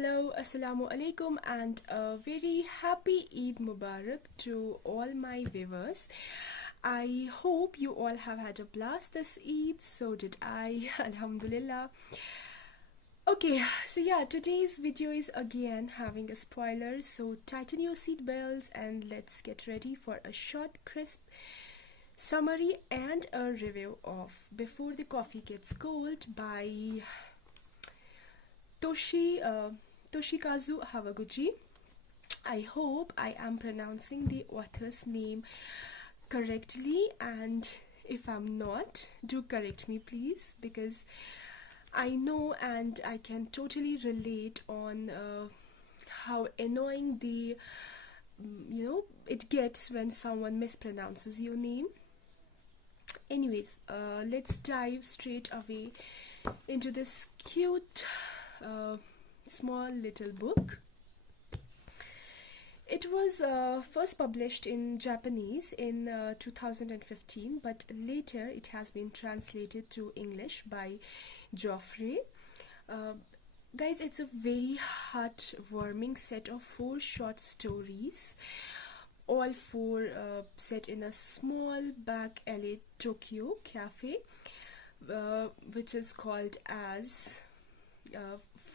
Hello, Assalamu alaikum, and a very happy Eid Mubarak to all my viewers. I hope you all have had a blast this Eid, so did I, Alhamdulillah. Okay, so yeah, today's video is again having a spoiler, so tighten your seatbelts and let's get ready for a short, crisp summary and a review of Before the Coffee Gets Cold by Toshikazu Kawaguchi. I hope I am pronouncing the author's name correctly, and if I'm not, do correct me please, because I know and I can totally relate on how annoying it gets when someone mispronounces your name. Anyways, let's dive straight away into this cute small little book. It was first published in Japanese in 2015, but later it has been translated to English by Geoffrey. Guys, it's a very heartwarming set of 4 short stories, all 4 set in a small back alley Tokyo cafe, which is called as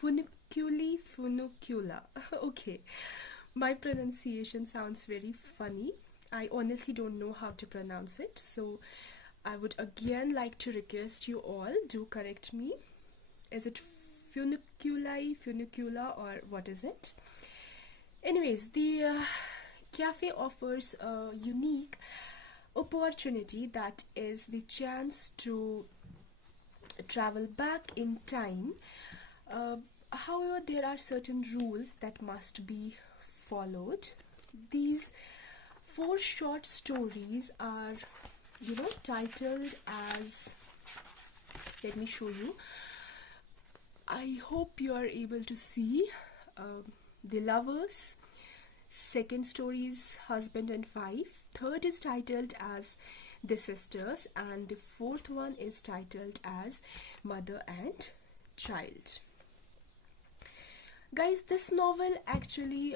Funicula. Okay, my pronunciation sounds very funny. I honestly don't know how to pronounce it, so I would again like to request you all, do correct me. Is it funicula, or what is it? Anyways, the cafe offers a unique opportunity, that is the chance to travel back in time. However, there are certain rules that must be followed. These 4 short stories are, titled as, let me show you. I hope you are able to see. The Lovers. Second story is Husband and Wife. Third is titled as The Sisters, and the 4th one is titled as Mother and Child. Guys, this novel actually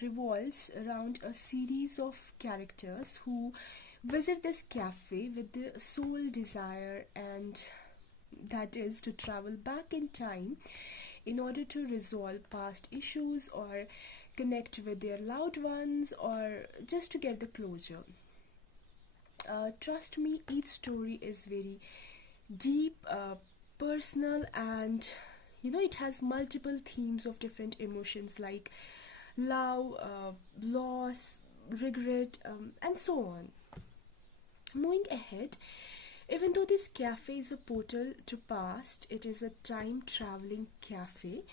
revolves around a series of characters who visit this cafe with the sole desire, and that is to travel back in time in order to resolve past issues or connect with their loved ones, or just to get the closure. Trust me, each story is very deep, personal, and it has multiple themes of different emotions like love, loss, regret, and so on. Moving ahead, even though this cafe is a portal to past, it is a time traveling cafe,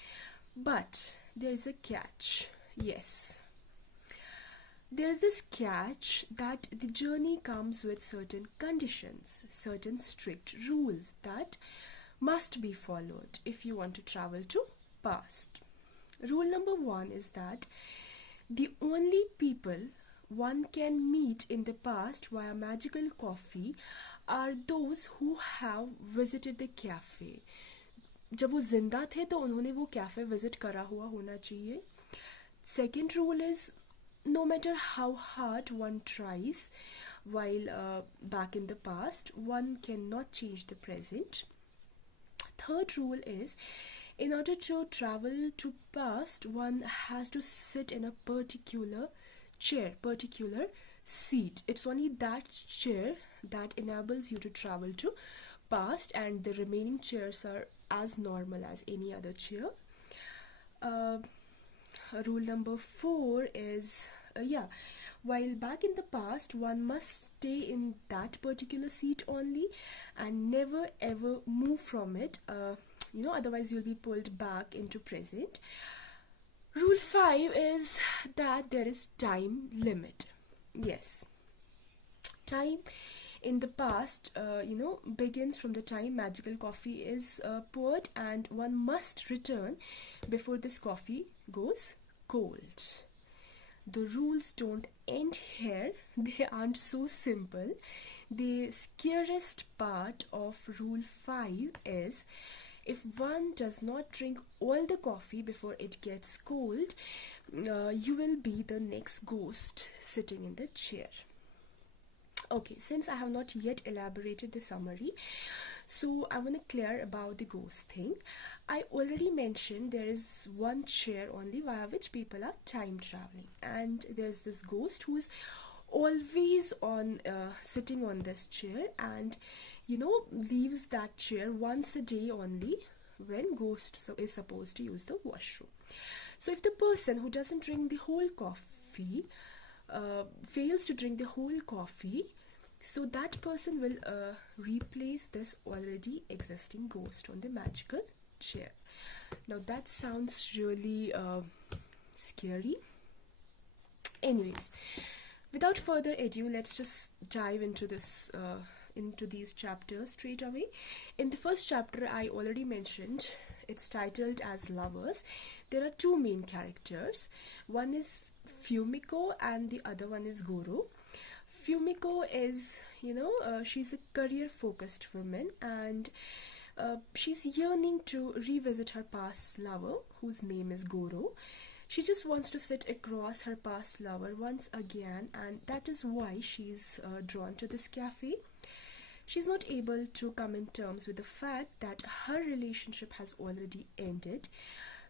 but there is a catch. Yes, there's this catch, that the journey comes with certain conditions, certain strict rules that must be followed if you want to travel to past. Rule number 1 is that the only people one can meet in the past via magical coffee are those who have visited the cafe. जब वो जिंदा थे तो उन्होंने वो cafe visit करा हुआ होना चाहिए. Second rule is, no matter how hard one tries while back in the past, one cannot change the present. Third rule is, in order to travel to past, one has to sit in a particular chair, particular seat. It's only that chair that enables you to travel to past, and the remaining chairs are as normal as any other chair. Rule number 4 is, while back in the past, one must stay in that particular seat only and never ever move from it. Otherwise you'll be pulled back into present. Rule 5 is that there is time limit. Yes, time in the past begins from the time magical coffee is poured, and one must return before this coffee goes cold. The rules don't end here. They aren't so simple. The scariest part of rule 5 is, If one does not drink all the coffee before it gets cold, you will be the next ghost sitting in the chair. Okay, since I have not yet elaborated the summary, so I want to clear about the ghost thing. I already mentioned there is one chair only via which people are time traveling, and there's this ghost who's always on sitting on this chair, and leaves that chair once a day only when ghost is supposed to use the washroom. So if the person who doesn't drink the whole coffee fails to drink the whole coffee, so that person will replace this already existing ghost on the magical chair. Now that sounds really scary. Anyways, without further ado, let's just dive into this into these chapters straight away. In the first chapter, I already mentioned, it's titled as Lovers. There are two main characters. One is Fumiko and the other one is Goro. Fumiko is, she's a career-focused woman, and she's yearning to revisit her past lover, whose name is Goro. She just wants to sit across her past lover once again, and that is why she's drawn to this cafe. She's not able to come in terms with the fact that her relationship has already ended.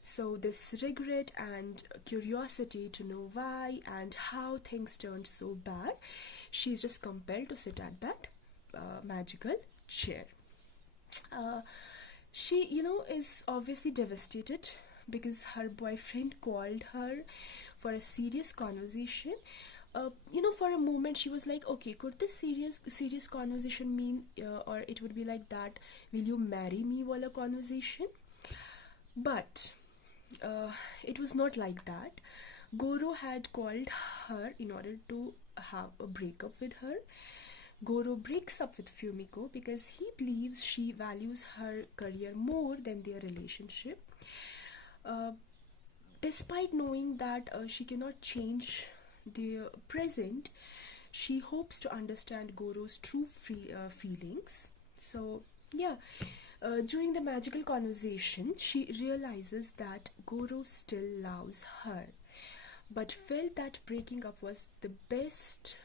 So this regret and curiosity to know why and how things turned so bad, she's just compelled to sit at that magical chair. She, is obviously devastated because her boyfriend called her for a serious conversation. For a moment she was like, okay, could this serious conversation mean, or it would be like that, will you marry me wala conversation? But it was not like that. Goro had called her in order to have a breakup with her. Goro breaks up with Fumiko because he believes she values her career more than their relationship. Despite knowing that she cannot change the present, she hopes to understand Goro's true feelings. So, during the magical conversation, she realizes that Goro still loves her, but felt that breaking up was the best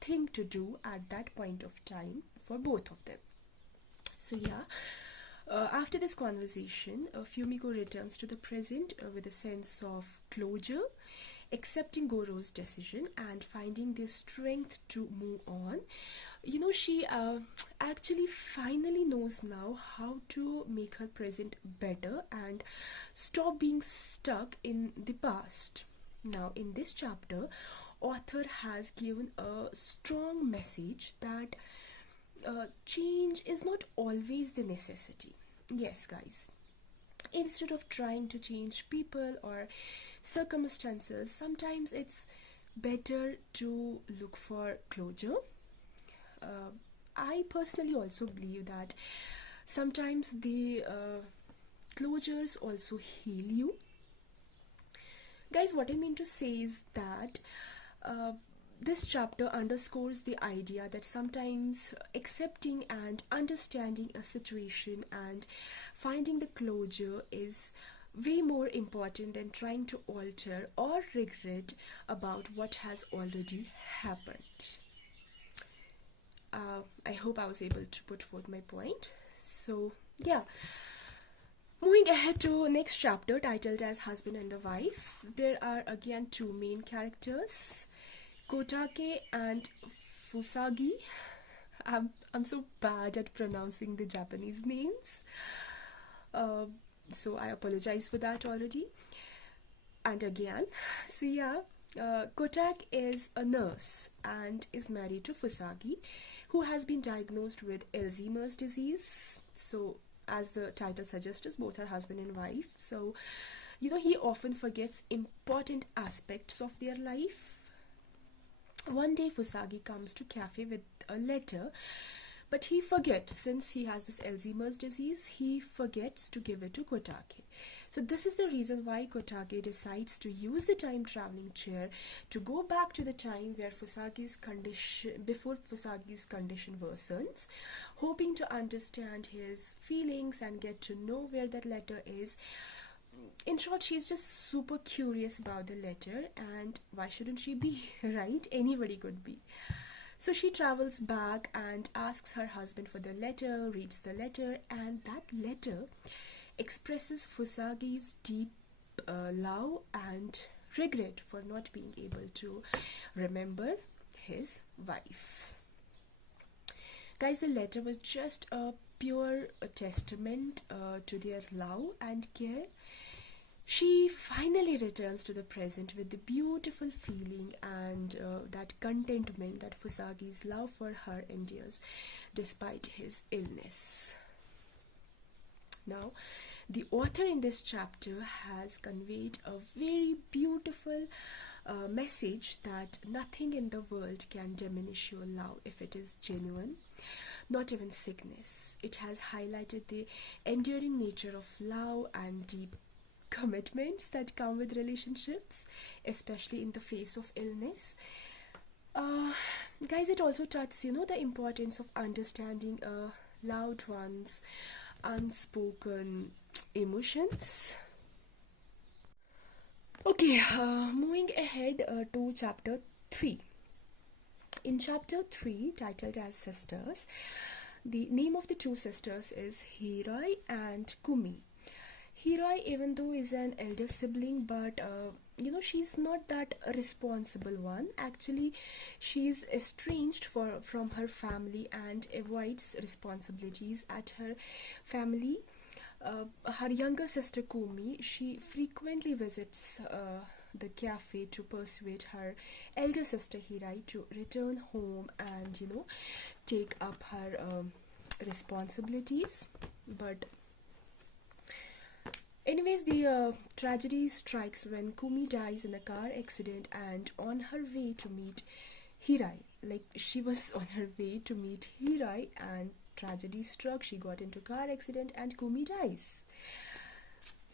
thing to do at that point of time for both of them. So after this conversation, Fumiko returns to the present with a sense of closure, accepting Goro's decision and finding the strength to move on. She actually finally knows now how to make her present better and stop being stuck in the past. Now, in this chapter, author has given a strong message that change is not always the necessity. Yes, guys. Instead of trying to change people or circumstances, sometimes it's better to look for closure. I personally also believe that sometimes the closures also heal you. Guys, what I mean to say is that this chapter underscores the idea that sometimes accepting and understanding a situation and finding the closure is way more important than trying to alter or regret about what has already happened. I hope I was able to put forth my point. So, moving ahead to next chapter titled as Husband and the Wife. There are again two main characters, Kotake and Fusagi. I'm so bad at pronouncing the Japanese names, so I apologize for that already. And again, Kotak is a nurse and is married to Fusagi, who has been diagnosed with Alzheimer's disease. So, as the title suggests, both are husband and wife. So, he often forgets important aspects of their life. One day, Fusagi comes to cafe with a letter, but he forgets, since he has this Alzheimer's disease, he forgets to give it to Kotake. So this is the reason why Kotake decides to use the time traveling chair to go back to the time where before Fusagi's condition worsens, hoping to understand his feelings and get to know where that letter is. In short, she's just super curious about the letter, and why shouldn't she be, right? Anybody could be. So she travels back and asks her husband for the letter, reads the letter, and that letter expresses Fusagi's deep love and regret for not being able to remember his wife. Guys, the letter was just a pure testament to their love and care. She finally returns to the present with the beautiful feeling and that contentment that Fusagi's love for her endures despite his illness. Now, the author in this chapter has conveyed a very beautiful message that nothing in the world can diminish your love if it is genuine, not even sickness. It has highlighted the enduring nature of love and deep commitments that come with relationships, especially in the face of illness. Guys, it also touches, the importance of understanding loved ones' unspoken emotions. Okay, moving ahead to chapter 3. In chapter 3, titled as Sisters, the name of the two sisters is Hiroi and Kumi. Hiroi, even though is an elder sibling, but she's not that responsible one. Actually, she's estranged from her family and avoids responsibilities at her family. Her younger sister Kumi, she frequently visits the cafe to persuade her elder sister Hirai to return home and take up her responsibilities. But anyways, the tragedy strikes when Kumi dies in a car accident, and on her way to meet Hirai, like she was on her way to meet Hirai, and tragedy struck. She got into car accident and Kumi dies.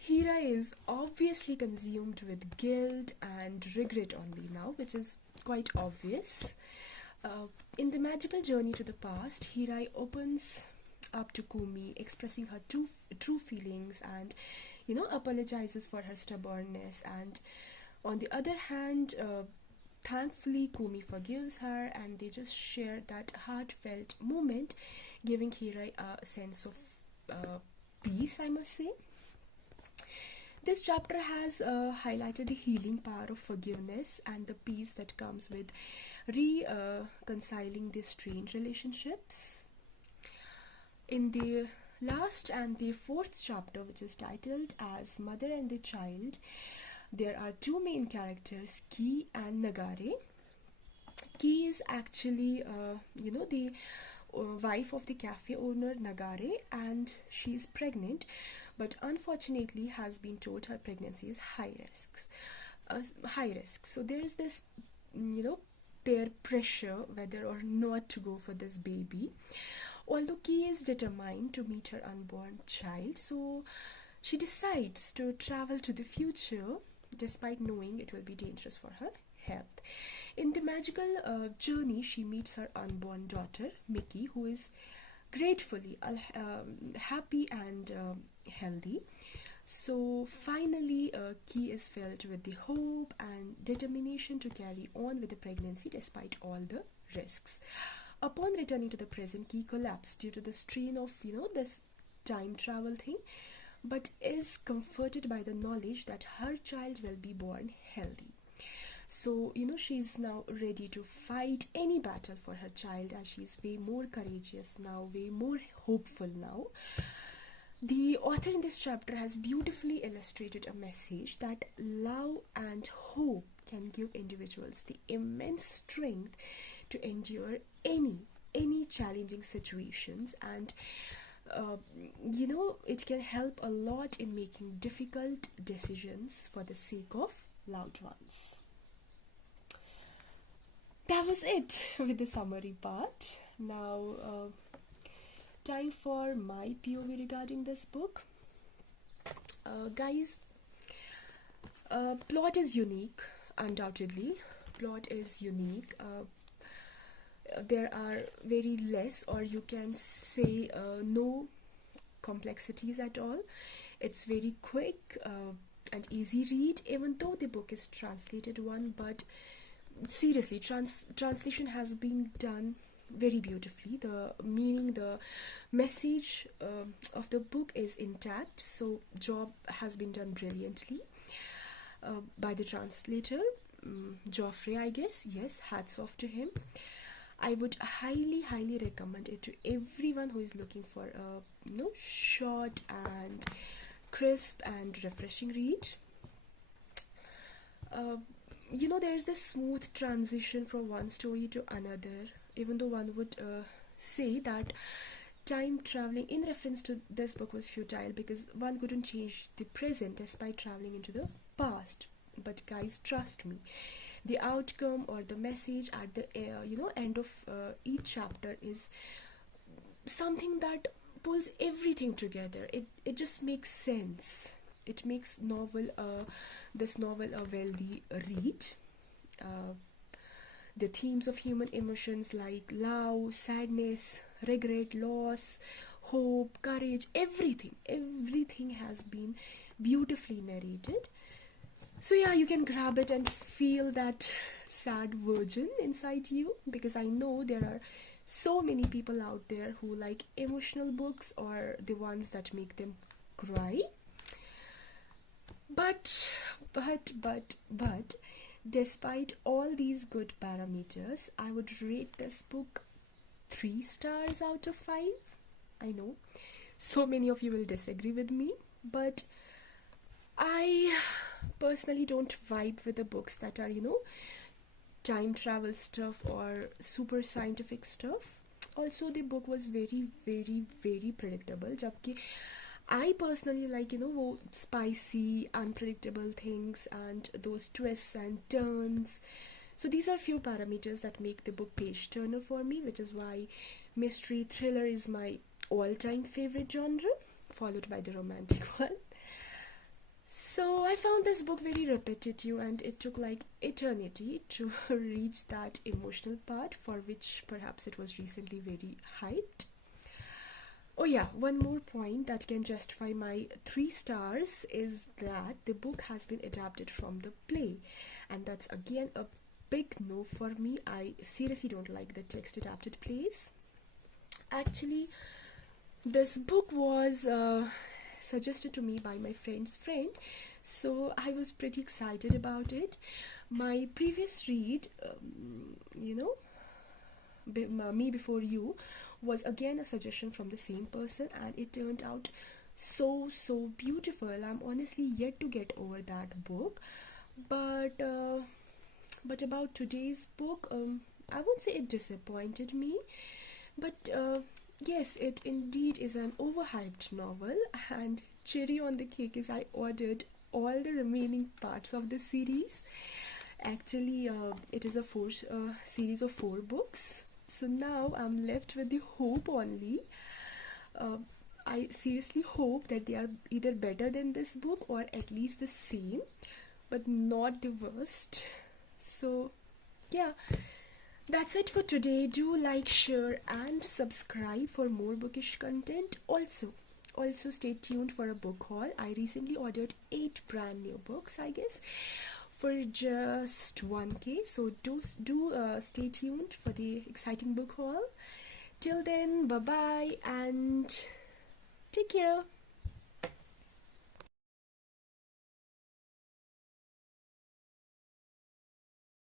Hirai is obviously consumed with guilt and regret only now, which is quite obvious. In the magical journey to the past, Hirai opens up to Kumi, expressing her true feelings and apologizes for her stubbornness. And on the other hand, thankfully, Kumi forgives her, and they just share that heartfelt moment, giving Hirai a sense of peace, I must say. This chapter has highlighted the healing power of forgiveness and the peace that comes with reconciling these strange relationships. In the last and the fourth chapter, which is titled as Mother and the Child, there are two main characters, Ki and Nagare. Ki is actually, the wife of the cafe owner Nagare, and she is pregnant, but unfortunately has been told her pregnancy is high risk. So there is this, peer pressure whether or not to go for this baby. Although Ki is determined to meet her unborn child, so she decides to travel to the future despite knowing it will be dangerous for her health. In the magical journey, she meets her unborn daughter, Mickey, who is gratefully happy and healthy. So finally, Ki is filled with the hope and determination to carry on with the pregnancy despite all the risks. Upon returning to the present, Ki collapsed due to the strain of this time travel thing, but is comforted by the knowledge that her child will be born healthy. So she's now ready to fight any battle for her child, as she's way more courageous now, way more hopeful now. The author in this chapter has beautifully illustrated a message that love and hope can give individuals the immense strength to endure any challenging situations, and it can help a lot in making difficult decisions for the sake of loved ones. That was it with the summary part. Now, time for my POV regarding this book. Guys, plot is unique, undoubtedly. Plot is unique. There are very less, or you can say no complexities at all. It's very quick and easy read, even though the book is translated one. But seriously, translation has been done very beautifully. The meaning, the message of the book is intact, so job has been done brilliantly by the translator, Geoffrey, I guess. Yes, hats off to him. I would highly recommend it to everyone who is looking for a short and crisp and refreshing read. There's this smooth transition from one story to another, even though one would say that time traveling in reference to this book was futile because one couldn't change the present despite traveling into the past. But guys, trust me, the outcome or the message at the end of each chapter is something that pulls everything together. It just makes sense. It makes this novel a wealthy read. The themes of human emotions like love, sadness, regret, loss, hope, courage, everything has been beautifully narrated. So yeah, you can grab it and feel that sad virgin inside you, because I know there are so many people out there who like emotional books or the ones that make them cry. But despite all these good parameters, I would rate this book 3 stars out of 5. I know so many of you will disagree with me, but I personally don't vibe with the books that are, time travel stuff or super scientific stuff. Also, the book was very predictable, jabki I personally like, spicy, unpredictable things and those twists and turns. So these are few parameters that make the book page turner for me, which is why mystery thriller is my all-time favorite genre, followed by the romantic one. So I found this book very repetitive, and it took like eternity to reach that emotional part, for which perhaps it was recently very hyped. Oh yeah, one more point that can justify my 3 stars is that the book has been adapted from the play, and that's again a big no for me. I seriously don't like the text adapted plays. Actually, this book was suggested to me by my friend's friend, so I was pretty excited about it. My previous read, Me Before You, was again a suggestion from the same person, and it turned out so beautiful. I'm honestly yet to get over that book, but about today's book, I won't say it disappointed me, but yes, it indeed is an overhyped novel, and cherry on the cake is I ordered all the remaining parts of the series. Actually, it is a series of 4 books. So now I'm left with the hope only. I seriously hope that they are either better than this book or at least the same, but not the worst. So yeah, that's it for today. Do like, share and subscribe for more bookish content. Also stay tuned for a book haul. I recently ordered 8 brand new books, I guess, for just 1k. So do stay tuned for the exciting book haul. Till then, bye bye and take care.